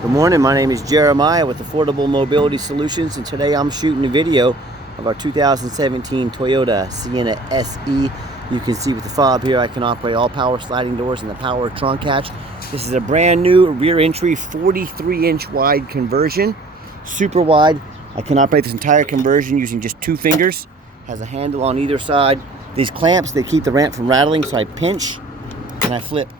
Good morning, my name is Jeremiah with Affordable Mobility Solutions, and today I'm shooting a video of our 2017 Toyota Sienna SE. You can see with the fob here I can operate all power sliding doors and the power trunk hatch. This is a brand new rear entry 43-inch wide conversion, super wide. I can operate this entire conversion using just 2 fingers. Has a handle on either side. These clamps, they keep the ramp from rattling, so I pinch and I flip.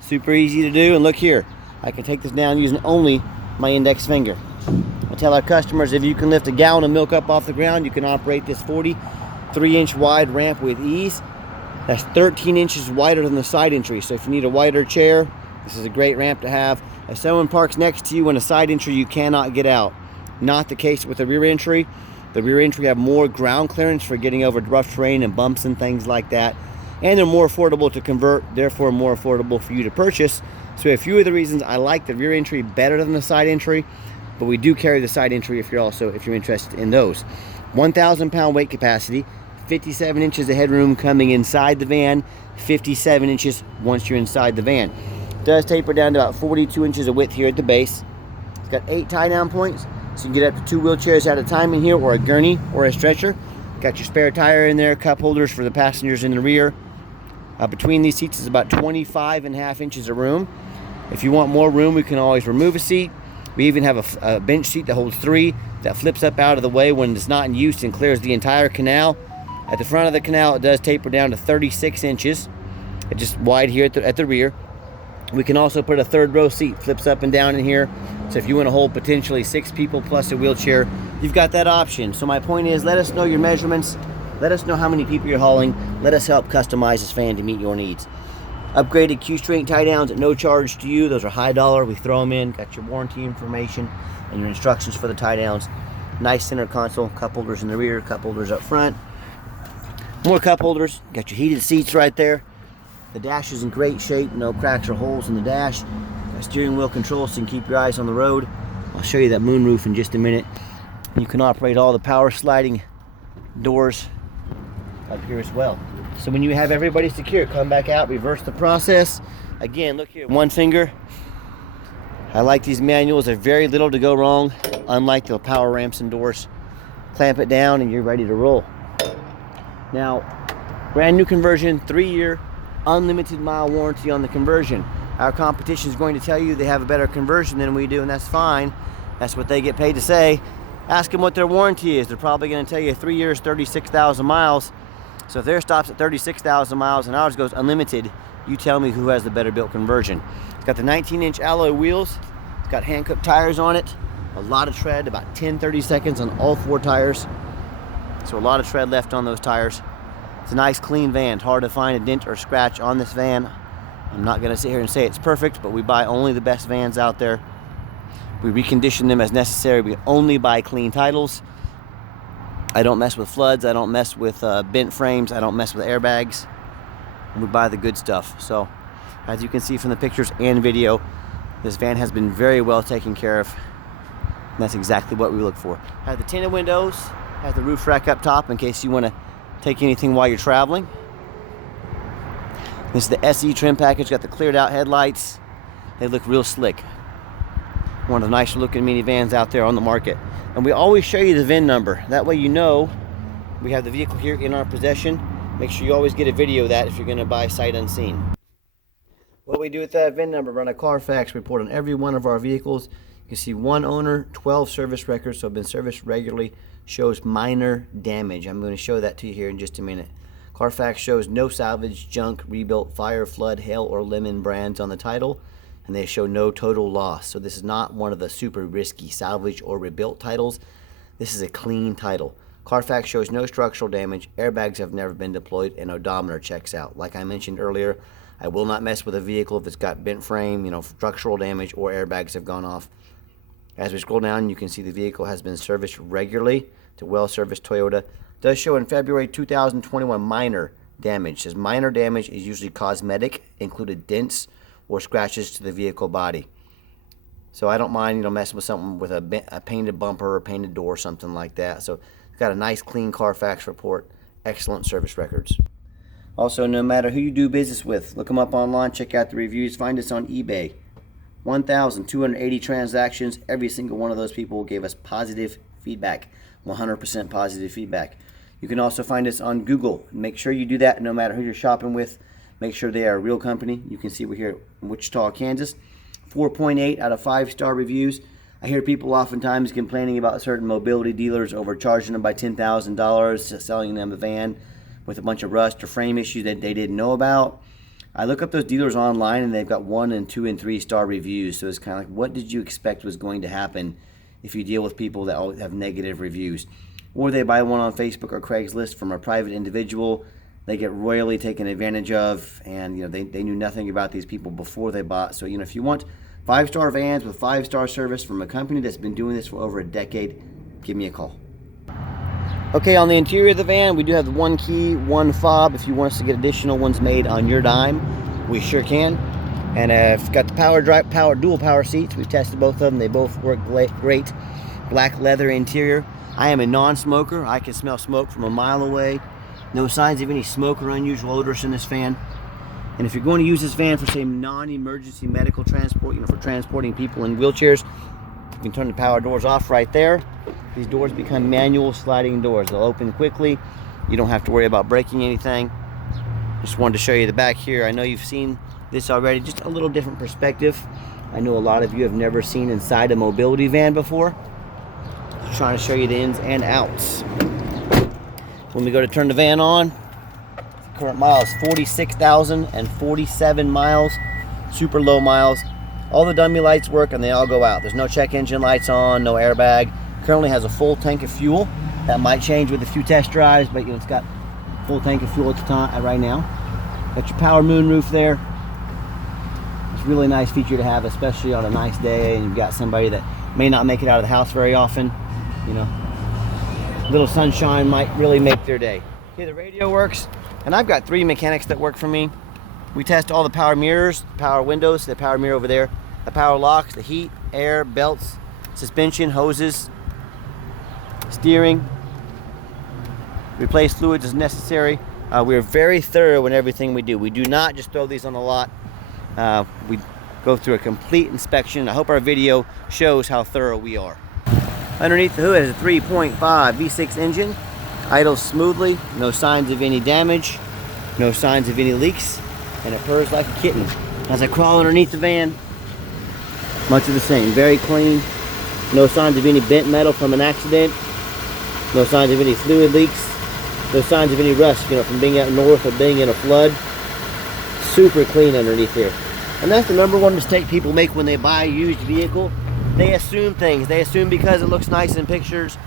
Super easy to do, and look here. I can take this down using only my index finger. I tell our customers if you can lift a gallon of milk up off the ground, you can operate this 43-inch wide ramp with ease. That's 13 inches wider than the side entry, so if you need a wider chair, this is a great ramp to have. If someone parks next to you in a side entry, you cannot get out. Not the case with the rear entry. The rear entry have more ground clearance for getting over rough terrain and bumps and things like that. And they're more affordable to convert, therefore more affordable for you to purchase. So a few of the reasons I like the rear entry better than the side entry, but we do carry the side entry if you're interested in those. 1,000 pound weight capacity, 57 inches of headroom coming inside the van, 57 inches once you're inside the van. It does taper down to about 42 inches of width here at the base. It's got 8 tie down points, so you can get up to 2 wheelchairs at a time in here, or a gurney or a stretcher. Got your spare tire in there, cup holders for the passengers in the rear. Between these seats is about 25.5 inches of room. If you want more room, we can always remove a seat. We even have a bench seat that holds 3 that flips up out of the way when it's not in use and clears the entire canal. At the front of the canal, it does taper down to 36 inches. It's just wide here at the rear. We can also put a 3rd row seat, flips up and down in here. So if you want to hold potentially 6 people plus a wheelchair, you've got that option. So my point is, let us know your measurements. Let us know how many people you're hauling. Let us help customize this van to meet your needs. Upgraded Q-string tie downs at no charge to you. Those are high dollar. We throw them in. Got your warranty information and your instructions for the tie downs. Nice center console. Cup holders in the rear. Cup holders up front. More cup holders. Got your heated seats right there. The dash is in great shape. No cracks or holes in the dash. Got steering wheel control so you can keep your eyes on the road. I'll show you that moonroof in just a minute. You can operate all the power sliding doors up here as well. So when you have everybody secure, come back out, reverse the process. Again, look here, 1 finger. I like these manuals. There's very little to go wrong, unlike the power ramps and doors. Clamp it down and you're ready to roll. Now, brand new conversion, 3-year, unlimited mile warranty on the conversion. Our competition is going to tell you they have a better conversion than we do, and that's fine. That's what they get paid to say. Ask them what their warranty is. They're probably going to tell you 3 years, 36,000 miles. So if theirs stops at 36,000 miles and ours goes unlimited, you tell me who has the better built conversion. It's got the 19-inch alloy wheels. It's got hand-cut tires on it. A lot of tread, about 10-30 seconds on all 4 tires. So a lot of tread left on those tires. It's a nice clean van. It's hard to find a dent or scratch on this van. I'm not going to sit here and say it's perfect, but we buy only the best vans out there. We recondition them as necessary. We only buy clean titles. I don't mess with floods. I don't mess with bent frames. I don't mess with airbags. We buy the good stuff. So, as you can see from the pictures and video, this van has been very well taken care of. And that's exactly what we look for. Has the tinted windows. Has the roof rack up top in case you want to take anything while you're traveling. This is the SE trim package. Got the cleared out headlights. They look real slick. One of the nicer looking minivans out there on the market. And we always show you the VIN number. That way you know we have the vehicle here in our possession. Make sure you always get a video of that if you're going to buy sight unseen. What we do with that VIN number, run a Carfax report on every one of our vehicles. You can see 1 owner, 12 service records, so have been serviced regularly, shows minor damage. I'm going to show that to you here in just a minute. Carfax shows no salvage, junk, rebuilt, fire, flood, hail, or lemon brands on the title. And they show no total loss. So this is not one of the super risky salvage or rebuilt titles. This is a clean title. Carfax shows no structural damage, airbags have never been deployed, and odometer checks out. Like I mentioned earlier, I will not mess with a vehicle if it's got bent frame, structural damage, or airbags have gone off. As we scroll down, you can see the vehicle has been serviced regularly to well-serviced Toyota. It does show in February 2021 minor damage. It says minor damage is usually cosmetic, included dents or scratches to the vehicle body. So I don't mind, messing with something with a painted bumper or painted door, something like that. So it's got a nice clean Carfax report, excellent service records. Also, no matter who you do business with, look them up online, check out the reviews, find us on eBay, 1,280 transactions. Every single one of those people gave us positive feedback, 100% positive feedback. You can also find us on Google. Make sure you do that no matter who you're shopping with. Make sure they are a real company. You can see we're here in Wichita, Kansas. 4.8 out of 5-star reviews. I hear people oftentimes complaining about certain mobility dealers overcharging them by $10,000, selling them a van with a bunch of rust or frame issues that they didn't know about. I look up those dealers online and they've got 1 and 2 and 3-star reviews. So it's kind of like, what did you expect was going to happen if you deal with people that always have negative reviews? Or they buy one on Facebook or Craigslist from a private individual. They get royally taken advantage of, and they knew nothing about these people before they bought. So if you want 5-star vans with 5-star service from a company that's been doing this for over a decade, give me a call. Okay, on the interior of the van, we do have the 1 key, 1 fob. If you want us to get additional ones made on your dime, we sure can. And I've got the dual power seats. We've tested both of them. They both work great. Black leather interior. I am a non-smoker. I can smell smoke from a mile away. No signs of any smoke or unusual odors in this van. And if you're going to use this van for, say, non-emergency medical transport, for transporting people in wheelchairs, you can turn the power doors off right there. These doors become manual sliding doors. They'll open quickly. You don't have to worry about breaking anything. Just wanted to show you the back here. I know you've seen this already, just a little different perspective. I know a lot of you have never seen inside a mobility van before. Just trying to show you the ins and outs. When we go to turn the van on, the current mile is 46,047 miles, super low miles. All the dummy lights work and they all go out. There's no check engine lights on, no airbag. Currently has a full tank of fuel. That might change with a few test drives, but it's got full tank of fuel at the time right now. Got your power moonroof there. It's a really nice feature to have, especially on a nice day and you've got somebody that may not make it out of the house very often. Little sunshine might really make their day. Okay, the radio works, and I've got 3 mechanics that work for me. We test all the power mirrors, power windows, the power mirror over there, the power locks, the heat, air, belts, suspension, hoses, steering. Replace fluids as necessary. We're very thorough in everything we do. We do not just throw these on the lot. We go through a complete inspection. I hope our video shows how thorough we are. Underneath the hood is a 3.5 V6 engine. Idles smoothly, no signs of any damage, no signs of any leaks, and it purrs like a kitten. As I crawl underneath the van, much of the same, very clean, no signs of any bent metal from an accident, no signs of any fluid leaks, no signs of any rust, from being out north or being in a flood. Super clean underneath here. And that's the #1 mistake people make when they buy a used vehicle. They assume things. They assume because it looks nice in pictures,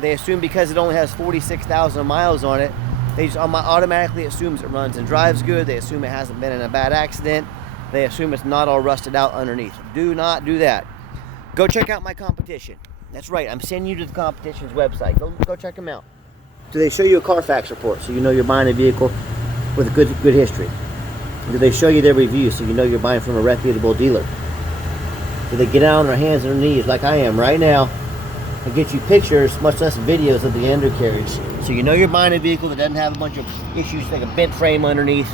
they assume because it only has 46,000 miles on it, they just automatically assume it runs and drives good. They assume it hasn't been in a bad accident. They assume it's not all rusted out underneath. Do not do that. Go check out my competition. That's right, I'm sending you to the competition's website. Go check them out. Do they show you a Carfax report so you know you're buying a vehicle with a good history? Do they show you their reviews so you know you're buying from a reputable dealer? Do they get out on their hands and their knees like I am right now and get you pictures, much less videos, of the undercarriage, so you know you're buying a vehicle that doesn't have a bunch of issues like a bent frame underneath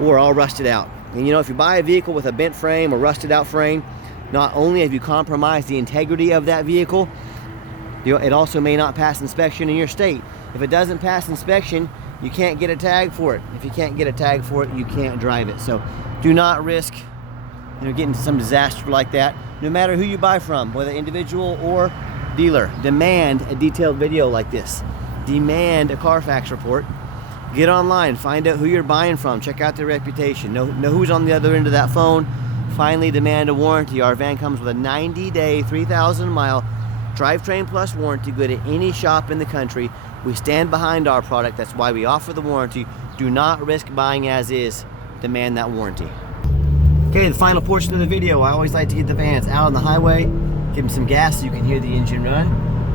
or all rusted out? And if you buy a vehicle with a bent frame or rusted out frame, not only have you compromised the integrity of that vehicle, it also may not pass inspection in your state. If it doesn't pass inspection, you can't get a tag for it. If you can't get a tag for it, you can't drive it. So do not risk getting into some disaster like that. No matter who you buy from, whether individual or dealer, demand a detailed video like this. Demand a Carfax report. Get online, find out who you're buying from, check out their reputation, know who's on the other end of that phone. Finally, demand a warranty. Our van comes with a 90-day, 3,000-mile drivetrain plus warranty, good at any shop in the country. We stand behind our product. That's why we offer the warranty. Do not risk buying as is. Demand that warranty. Okay, the final portion of the video, I always like to get the vans out on the highway, give them some gas so you can hear the engine run,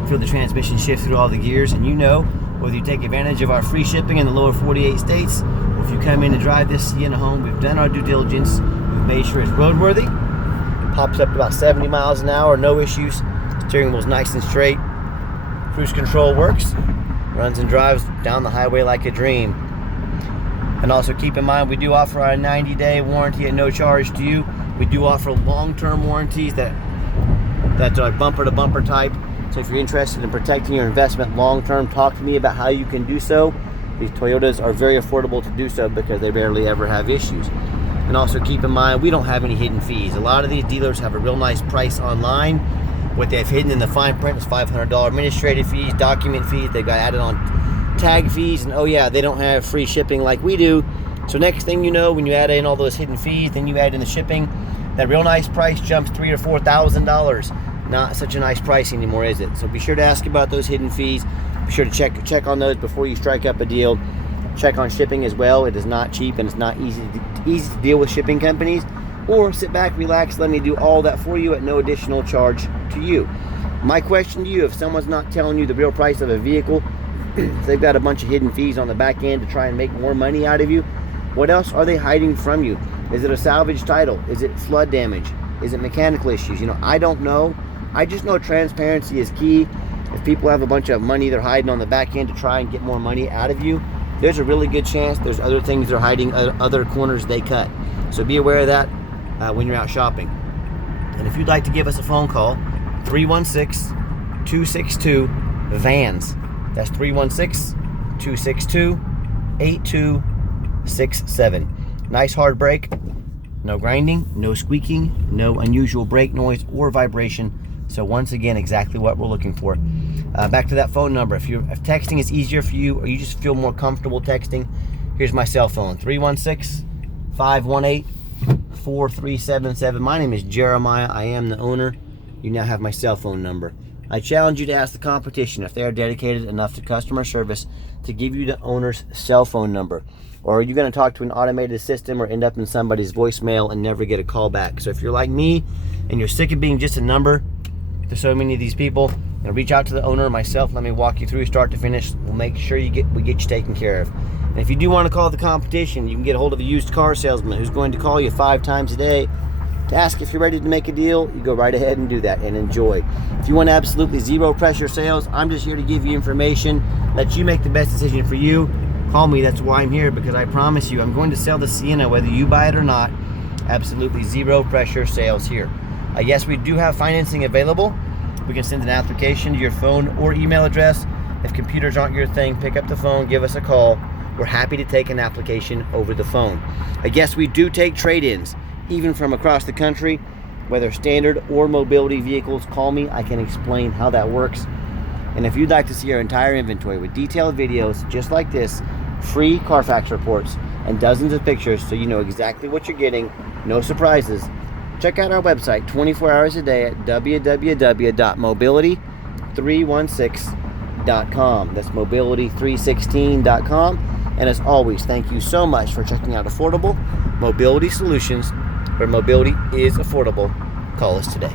feel the transmission shift through all the gears, and whether you take advantage of our free shipping in the lower 48 states, or if you come in to drive this Sienna home, we've done our due diligence, we've made sure it's roadworthy. It pops up to about 70 miles an hour, no issues. Steering wheel's nice and straight. Cruise control works, runs and drives down the highway like a dream. And also keep in mind, we do offer our 90-day warranty at no charge to you. We do offer long-term warranties that are bumper-to-bumper type. So if you're interested in protecting your investment long-term, talk to me about how you can do so. These Toyotas are very affordable to do so because they barely ever have issues. And also keep in mind, we don't have any hidden fees. A lot of these dealers have a real nice price online. What they've hidden in the fine print is $500 administrative fees, document fees. They've got added on tag fees, and oh yeah, they don't have free shipping like we do. So next thing you know, when you add in all those hidden fees, then you add in the shipping, that real nice price jumps $3,000 or $4,000. Not such a nice price anymore, is it? So be sure to ask about those hidden fees. Be sure to check on those before you strike up a deal. Check on shipping as well. It is not cheap, and it's not easy to deal with shipping companies. Or sit back, relax, let me do all that for you at no additional charge to you. My question to you, if someone's not telling you the real price of a vehicle, if they've got a bunch of hidden fees on the back end to try and make more money out of you, what else are they hiding from you? Is it a salvage title? Is it flood damage? Is it mechanical issues? You know, I don't know. I just know transparency is key. If people have a bunch of money they're hiding on the back end to try and get more money out of you, there's a really good chance there's other things they're hiding, other corners they cut. So be aware of that when you're out shopping. And if you'd like to give us a phone call, 316-262-VANS. That's 316-262-8267. Nice hard brake, no grinding, no squeaking, no unusual brake noise or vibration. So once again, exactly what we're looking for. Back to that phone number. If texting is easier for you, or you just feel more comfortable texting, here's my cell phone, 316-518-4377. My name is Jeremiah. I am the owner. You now have my cell phone number. I challenge you to ask the competition if they are dedicated enough to customer service to give you the owner's cell phone number. Or are you going to talk to an automated system or end up in somebody's voicemail and never get a call back? So if you're like me and you're sick of being just a number to so many of these people, reach out to the owner or myself. Let me walk you through start to finish. We'll make sure we get you taken care of. And if you do want to call the competition, you can get a hold of a used car salesman who's going to call you 5 times a day to ask if you're ready to make a deal. You go right ahead and do that and enjoy. If you want absolutely zero pressure sales, I'm just here to give you information, let you make the best decision for you. Call me. That's why I'm here, because I promise you I'm going to sell the Sienna whether you buy it or not. Absolutely zero pressure sales here. Yes, we do have financing available. We can send an application to your phone or email address. If computers aren't your thing, pick up the phone, give us a call. We're happy to take an application over the phone. Yes, we do take trade-ins, even from across the country, whether standard or mobility vehicles. Call me. I can explain how that works. And if you'd like to see our entire inventory with detailed videos just like this, free Carfax reports, and dozens of pictures so you know exactly what you're getting, no surprises, check out our website 24 hours a day at www.mobility316.com. That's mobility316.com. And as always, thank you so much for checking out Affordable Mobility Solutions, where mobility is affordable. Call us today.